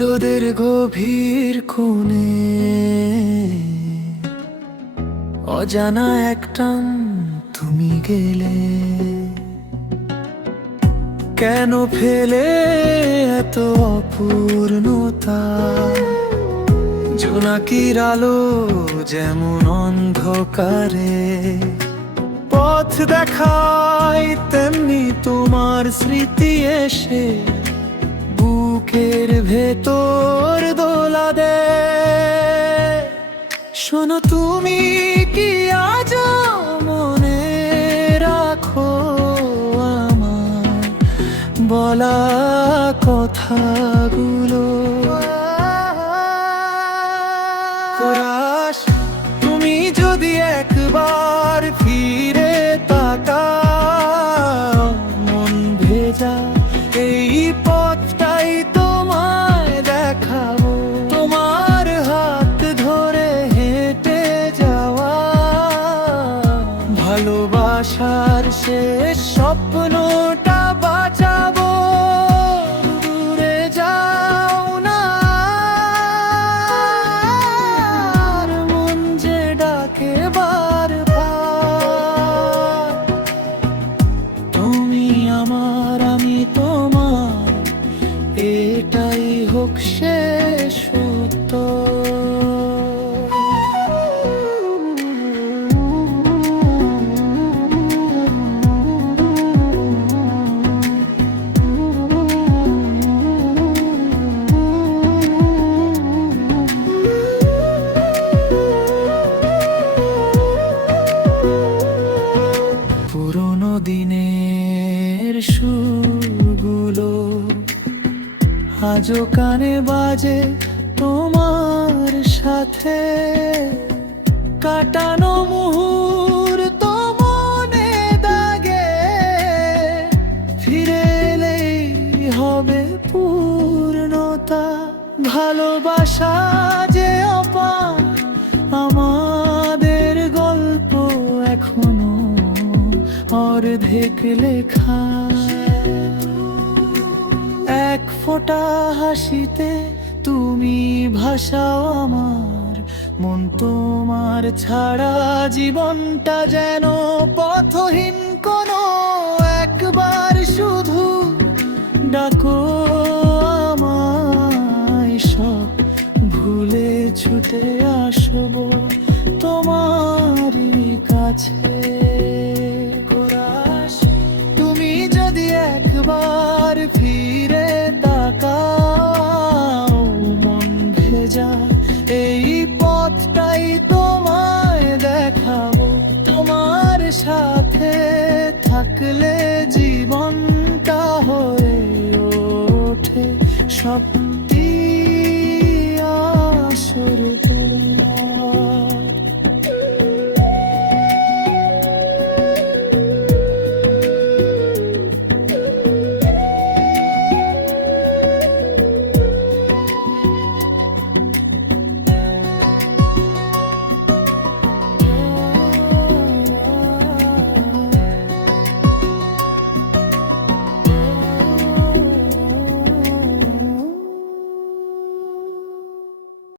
হৃদয়ের গভীর কোণে অজানা একটান তুমি গেলে, কেন ফেলে এত অপূর্ণতা? জোনাকির আলো যেমন অন্ধকারে পথ দেখায়, তেমনি তোমার স্মৃতি এসে বুকের ভেতর দোলা দে। শোনো, তুমি কি আজ মনে রাখো আমার বলা কথাগুলো? তুমি যদি একবার ফিরে তাকাও, মন ভেজা এই পথটাই তোমায় দেখাবো। তোমার হাত ধরে হেঁটে যাওয়া, ভালোবাসার শেষ স্বপ্নটা বাঁচাবো। দূরে যাও না, মন যে ডাকে বারবার। তুমি আমার, আমি তোমার, এটাই হোক শেষ উত্তর। পুরোনো দিনের সুরগুলো আজও কানে বাজে, তোমার সাথে কাটানো মুহূর্ত মনে দাগে। ফিরে এলেই হবে পূর্ণতা, ভালোবাসা যে অপার। আমাদের গল্প এখনো অর্ধেক লেখা, এক ফোঁটা হাসিতে তুমি ভাষাও আমার মন। তোমার ছাড়া জীবনটা যেন পথহীন, কোনো একবার শুধু ডাকো আমায়, সব ভুলে ছুটে আসবো তোমারই কাছে। তুমি যদি একবার ফিরে তাকাও,